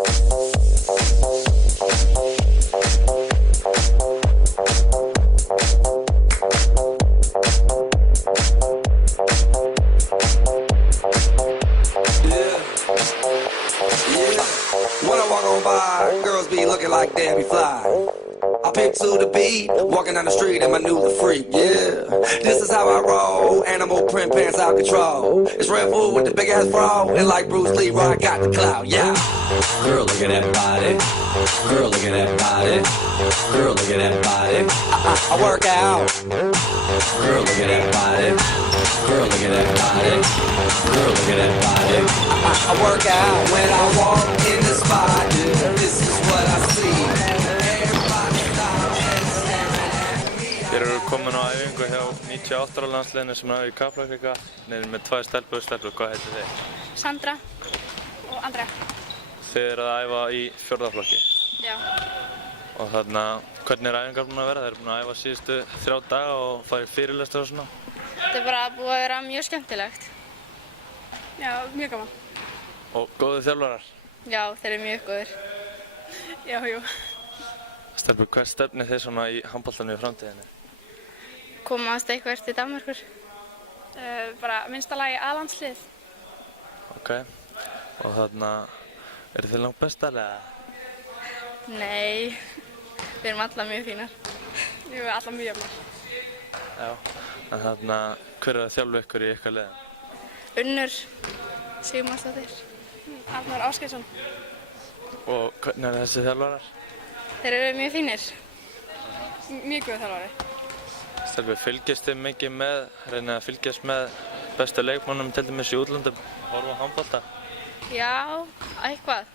When I walk on by, girls be looking like Debbie Fly. I pick to the beat, walking down the street in my new the freak, yeah. This is how I roll, animal print pants out control. It's Red Bull with the big ass bra, and like Bruce Lee, I got the clout, yeah. Girl, look at that body. Girl, look at that body. Girl, look at that body. I work out. Girl, look at that body. Girl, look at that body. Girl, look at that body. I work out when I walk in the spot. This is what I see. Þeir eru komin á æfingu hjá 98 landsliðinu sem er í Kaplakrika. Þeir eru með tvær stelpur, hvað heitir þeir? Sandra og Andrea. Þið eru að æfa í fjórðaflokki. Já. Og þarna, hvernig er æfingar búin að vera? Þeir eru búin að æfa síðustu 3 daga og fara í fyrirlestur og svona. Þetta er bara búið að vera mjög skemmtilegt. Já, mjög gaman. Og góðir þjálfarar? Já, þeir eru mjög góðir. Já, jú. Stelpur, hvert stefnið þið svona í handboltanum í framtíðinni? Komast eitthvað til Danmerkur. Bara minnsta lagi A-landslið. Ok. Og þarna, eru þið langt bestar eða? Nei, við erum alla mjög fínar. Við erum alla mjög jafnar. Já. En þarna, hver er að þjálfa ykkur í ykkar liðum? Unnur Sigmarsdóttir. Arnar Ásgeirsson. Og hvernig eru þessi þjálfarar? Þeir eru mjög fínir. Mjög góð þjálfari. Stelpur, fylgjast þið mikið með, reynið að fylgjast með bestu leikmönnum til dæmis í útlöndum, horfa á handbolta? Já, eitthvað.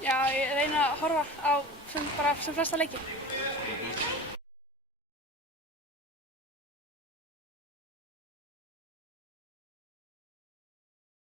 Já, ég reyni að horfa á sem flesta leiki.